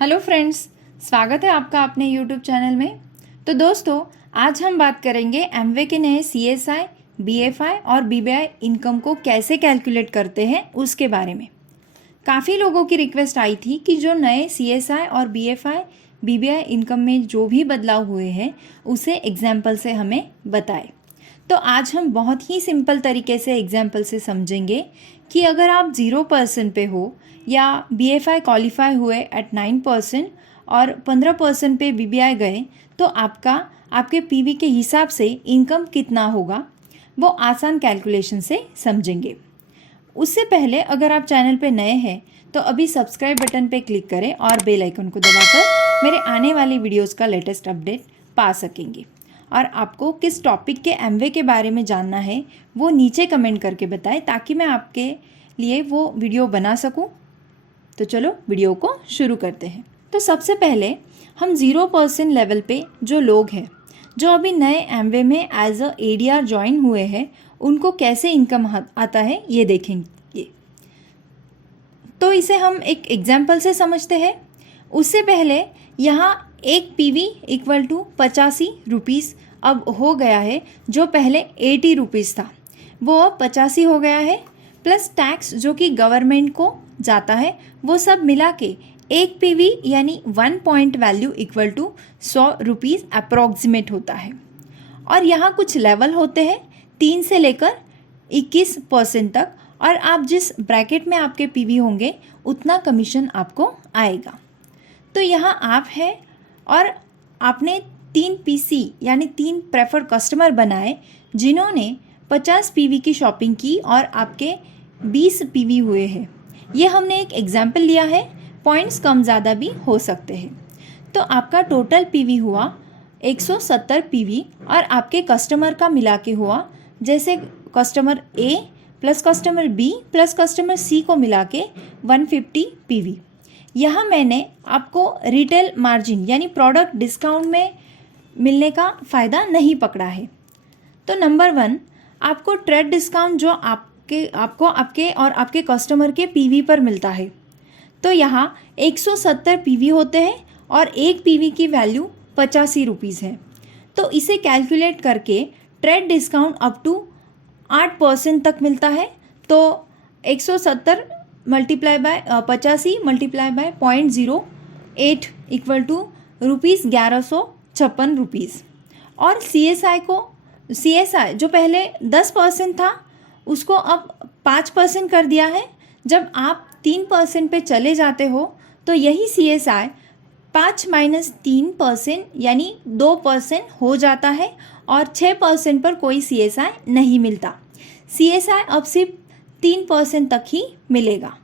Hello friends, स्वागत है आपका अपने यूट्यूब चैनल में। तो दोस्तों, आज हम बात करेंगे एमवे के नए सीएसआई, बीएफआई और बीबीआई इनकम को कैसे कैलकुलेट करते हैं उसके बारे में। काफ़ी लोगों की रिक्वेस्ट आई थी कि जो नए सीएसआई और बीएफआई, बीबीआई इनकम में जो भी बदलाव हुए हैं उसे एग्जाम्पल से हमें बताएं। तो आज हम बहुत ही सिंपल तरीके से एग्जाम्पल से समझेंगे कि अगर आप 0% पे हो या बीएफआई क्वालिफाई हुए एट 9% और 15% पे बीबीआई गए तो आपके पीवी के हिसाब से इनकम कितना होगा, वो आसान कैलकुलेशन से समझेंगे। उससे पहले अगर आप चैनल पे नए हैं तो अभी सब्सक्राइब बटन पे क्लिक करें और बेल आइकन को दबाकर मेरे आने वाली वीडियोस का लेटेस्ट अपडेट पा सकेंगे। और आपको किस टॉपिक के एमवे के बारे में जानना है वो नीचे कमेंट करके बताएं ताकि मैं आपके लिए वो वीडियो बना सकूं। तो चलो वीडियो को शुरू करते हैं। तो सबसे पहले हम 0% लेवल पे जो लोग हैं जो अभी नए एमवे में एज अ एडीआर ज्वाइन हुए हैं उनको कैसे इनकम आता है ये देखेंगे। तो इसे हम एक एग्जाम्पल से समझते हैं। उससे पहले यहाँ एक पीवी इक्वल टू 85 रुपीज़ अब हो गया है, जो पहले 80 रुपीज़ था वो अब 85 हो गया है, प्लस टैक्स जो कि गवर्नमेंट को जाता है वो सब मिला के एक पीवी यानी 1 point value equal to 100 rupees approximate होता है। और यहाँ कुछ लेवल होते हैं 3 से लेकर 21% तक, और आप जिस ब्रैकेट में आपके पीवी होंगे उतना कमीशन आपको आएगा। तो यहाँ आप हैं और आपने 3 पीसी यानी 3 प्रेफर्ड कस्टमर बनाए जिन्होंने 50 पीवी की शॉपिंग की और आपके 20 पीवी हुए हैं। ये हमने एक एग्जाम्पल लिया है, पॉइंट्स कम ज़्यादा भी हो सकते हैं। तो आपका टोटल पीवी हुआ 170 पीवी और आपके कस्टमर का मिला के हुआ, जैसे customer A plus customer B plus customer C को मिला के 150 पीवी। यहाँ मैंने आपको रिटेल मार्जिन यानी प्रोडक्ट डिस्काउंट में मिलने का फ़ायदा नहीं पकड़ा है। तो नंबर 1, आपको ट्रेड डिस्काउंट जो आपको आपके और आपके कस्टमर के पीवी पर मिलता है। तो यहाँ 170 पीवी होते हैं और एक पीवी की वैल्यू 85 रुपीज़ है। तो इसे कैलकुलेट करके ट्रेड डिस्काउंट अप टू 8% तक मिलता है। तो 170 multiply by 85 multiply by 0.08 equal to rupees 1156 rupees. और सीएसआई जो पहले 10% था उसको अब 5% कर दिया है। जब आप 3% पे चले जाते हो तो यही सीएसआई 5 - 3% यानी 2% हो जाता है और 6% पर कोई सीएसआई नहीं मिलता। सीएसआई अब सिर्फ 3% तक ही मिलेगा।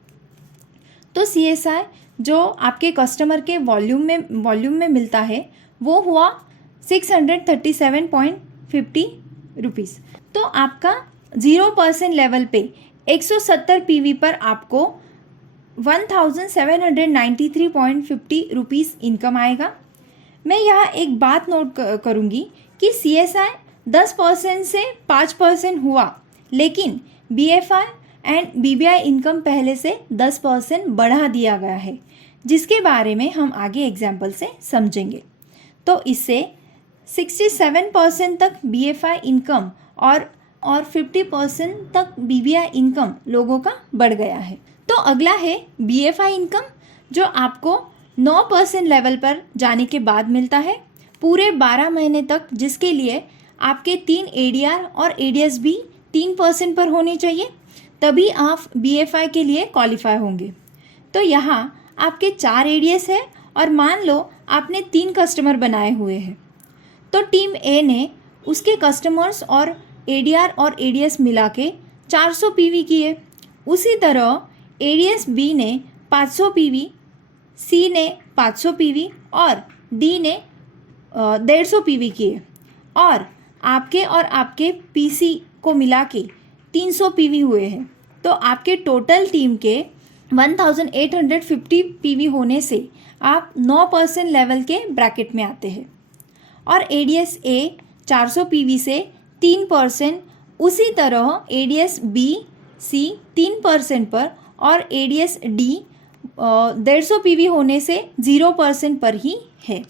तो सीएसआई जो आपके कस्टमर के वॉल्यूम में मिलता है वो हुआ 637.50 रुपीज़। तो आपका 0% लेवल पे 170 पीवी पर आपको 1793.50 रुपीज़ इनकम आएगा। मैं यहाँ एक बात नोट करूँगी कि सीएसआई 10% से 5% हुआ, लेकिन बीएफआई एंड बीबीआई इनकम पहले से 10% बढ़ा दिया गया है, जिसके बारे में हम आगे एग्जाम्पल से समझेंगे। तो इससे 67% तक बीएफआई इनकम और 50% तक बीबीआई इनकम लोगों का बढ़ गया है। तो अगला है बीएफआई इनकम, जो आपको 9% लेवल पर जाने के बाद मिलता है पूरे 12 महीने तक, जिसके लिए आपके 3 एडीआर और एडीएस भी 3% पर होने चाहिए, तभी आप बीएफआई के लिए क्वालिफाई होंगे। तो यहाँ आपके 4 एडीएस है और मान लो आपने 3 कस्टमर बनाए हुए हैं। तो टीम ए ने उसके कस्टमर्स और एडीआर और एडीएस मिला के 400 पीवी किए। उसी तरह एडीएस बी ने 500 पीवी, सी ने 500 पीवी और डी ने 150 पीवी किए, और आपके पीसी को मिला के 300 पीवी हुए हैं। तो आपके टोटल टीम के 1850 पीवी होने से आप 9% लेवल के ब्रैकेट में आते हैं। और एडीएस ए 400 पीवी से 3%, उसी तरह एडीएस बी सी 3% पर और एडीएस डी 150 पीवी होने से 0% पर ही है।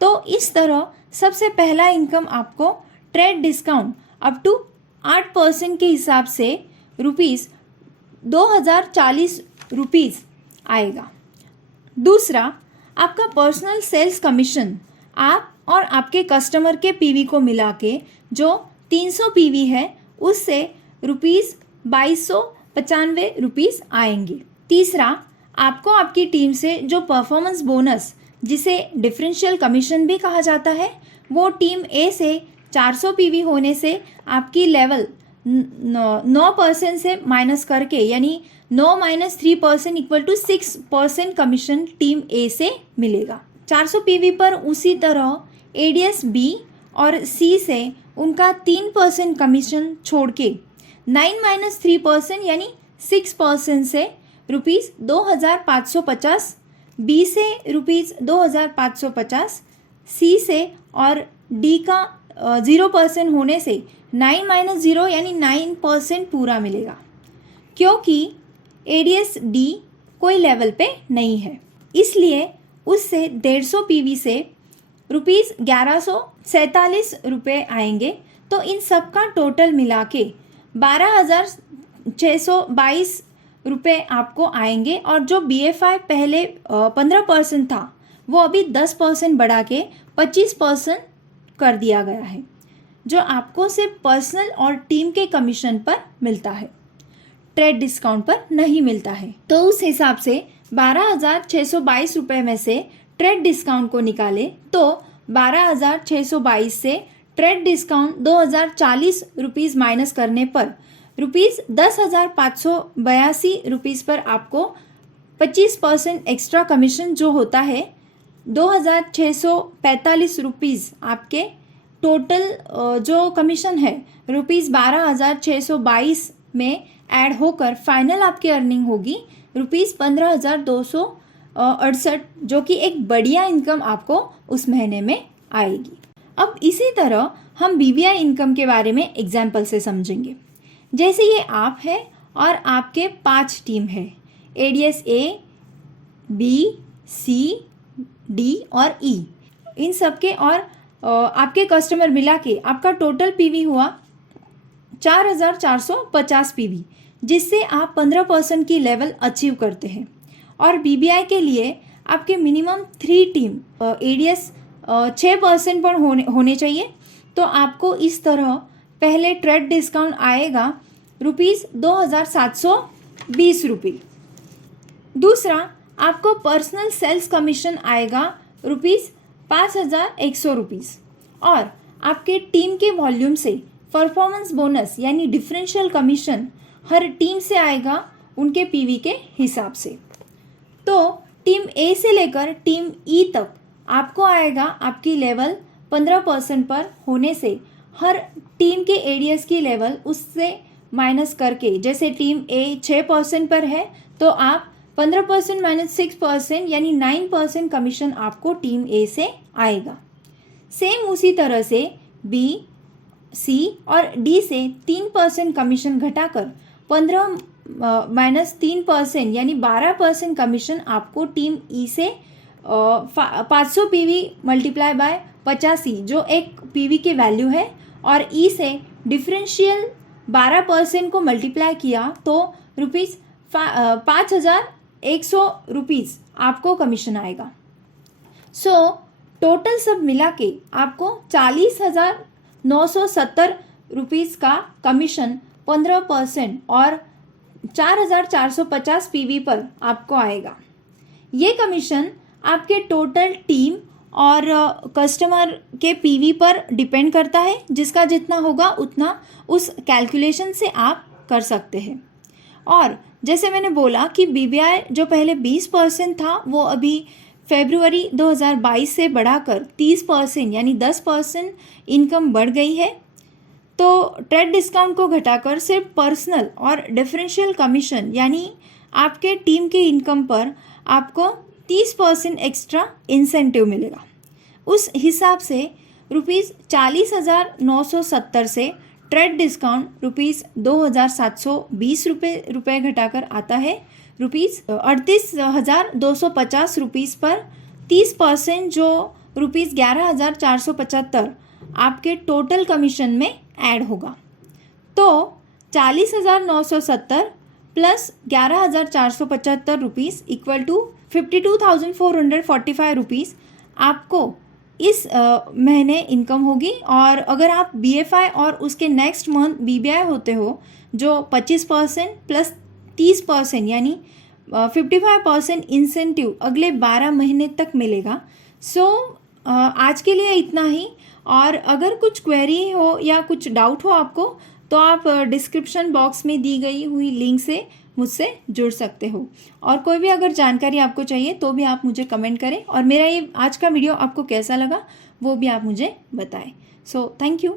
तो इस तरह सबसे पहला इनकम आपको ट्रेड डिस्काउंट अप टू 8% के हिसाब से ₹2040 आएगा। दूसरा, आपका पर्सनल सेल्स कमीशन आप और आपके कस्टमर के पीवी को मिला के जो 300 पीवी है उससे ₹2295 आएंगे। तीसरा, आपको आपकी टीम से जो परफॉर्मेंस बोनस जिसे डिफरेंशियल कमीशन भी कहा जाता है वो टीम ए से 400 पीवी होने से आपकी लेवल 9% से माइनस करके यानी 9 - 3% इक्वल टू 6% कमीशन टीम ए से मिलेगा। 400 पीवी पर उसी तरह एडीएस बी और सी से उनका 3% कमीशन छोड़ के 9 - 3% यानी 6% से ₹2550, बी से ₹2550, सी से और डी का 0% होने से 9 - 0 यानी 9% पूरा मिलेगा, क्योंकि एडीएस डी कोई लेवल पे नहीं है इसलिए उससे 150 पीवी से ₹1147 आएंगे। तो इन सब का टोटल मिला के 12,622 आपको आएंगे और जो BFI पहले 15% था वो अभी 10% बढ़ा के 25% कर दिया गया है, जो आपको सिर्फ पर्सनल और टीम के कमीशन पर मिलता है, ट्रेड डिस्काउंट पर नहीं मिलता है। तो उस हिसाब से 12,622 में से ट्रेड डिस्काउंट को निकाले तो 12,622 से ट्रेड डिस्काउंट ₹2040 माइनस करने पर ₹10,582 पर आपको 25% एक्स्ट्रा कमीशन जो होता है ₹2,645 आपके टोटल जो कमीशन है ₹12,622 में ऐड होकर फाइनल आपकी अर्निंग होगी ₹15,268, जो कि एक बढ़िया इनकम आपको उस महीने में आएगी। अब इसी तरह हम BBI इनकम के बारे में एग्जाम्पल से समझेंगे। जैसे ये आप है और आपके 5 टीम है, एडीएस ए, बी, सी, डी और ई, इन सब के और आपके कस्टमर मिला के आपका टोटल पीवी हुआ 4,450 पीवी, जिससे आप 15% की लेवल अचीव करते हैं। और BBI के लिए आपके मिनिमम 3 टीम एडीएस 6% पर होने चाहिए। तो आपको इस तरह पहले ट्रेड डिस्काउंट आएगा ₹2,720। दूसरा, आपको पर्सनल सेल्स कमीशन आएगा ₹5,100 और आपके टीम के वॉल्यूम से परफॉर्मेंस बोनस यानी डिफरेंशियल कमीशन हर टीम से आएगा उनके पीवी के हिसाब से। तो टीम ए से लेकर टीम ई तक आपको आएगा आपकी लेवल 15% पर होने से हर टीम के एडीएस की लेवल उससे माइनस करके, जैसे टीम ए 6% पर है तो आप 15% - 6% यानी 9% कमीशन आपको टीम ए से आएगा। सेम उसी तरह से बी, सी और डी से 3% कमीशन घटाकर 15 - 3% यानी 12% कमीशन आपको टीम ई से 500 पीवी मल्टीप्लाई बाय 85 जो एक पीवी की वैल्यू है, और ई से डिफरेंशियल 12% को मल्टीप्लाई किया तो ₹5,100 आपको कमीशन आएगा। सो टोटल सब मिला के आपको ₹40,970 का कमीशन 15% और 4,450 पीवी पर आपको आएगा। ये कमीशन आपके टोटल टीम और कस्टमर के पीवी पर डिपेंड करता है, जिसका जितना होगा उतना उस कैलकुलेशन से आप कर सकते हैं। और जैसे मैंने बोला कि BBI जो पहले 20% था वो अभी फरवरी 2022 से बढ़ाकर 30% यानी 10% इनकम बढ़ गई है। तो ट्रेड डिस्काउंट को घटाकर सिर्फ पर्सनल और डिफरेंशियल कमीशन यानी आपके टीम के इनकम पर आपको 30% एक्स्ट्रा इंसेंटिव मिलेगा। उस हिसाब से ₹40,970 से ट्रेड डिस्काउंट ₹2,720 घटाकर आता है 38,250 रुपीज़ पर 30% जो ₹11,475 आपके टोटल कमीशन में ऐड होगा। तो 40,970 plus 11,475 rupees equal to 52,445 rupees आपको इस महीने इनकम होगी। और अगर आप BFI और उसके नेक्स्ट मंथ BBI होते हो जो 25% प्लस 30% यानी 55% इंसेंटिव अगले 12 महीने तक मिलेगा। सो आज के लिए इतना ही। और अगर कुछ क्वेरी हो या कुछ डाउट हो आपको तो आप डिस्क्रिप्शन बॉक्स में दी गई हुई लिंक से मुझसे जुड़ सकते हो। और कोई भी अगर जानकारी आपको चाहिए तो भी आप मुझे कमेंट करें। और मेरा ये आज का वीडियो आपको कैसा लगा वो भी आप मुझे बताएं। So thank you.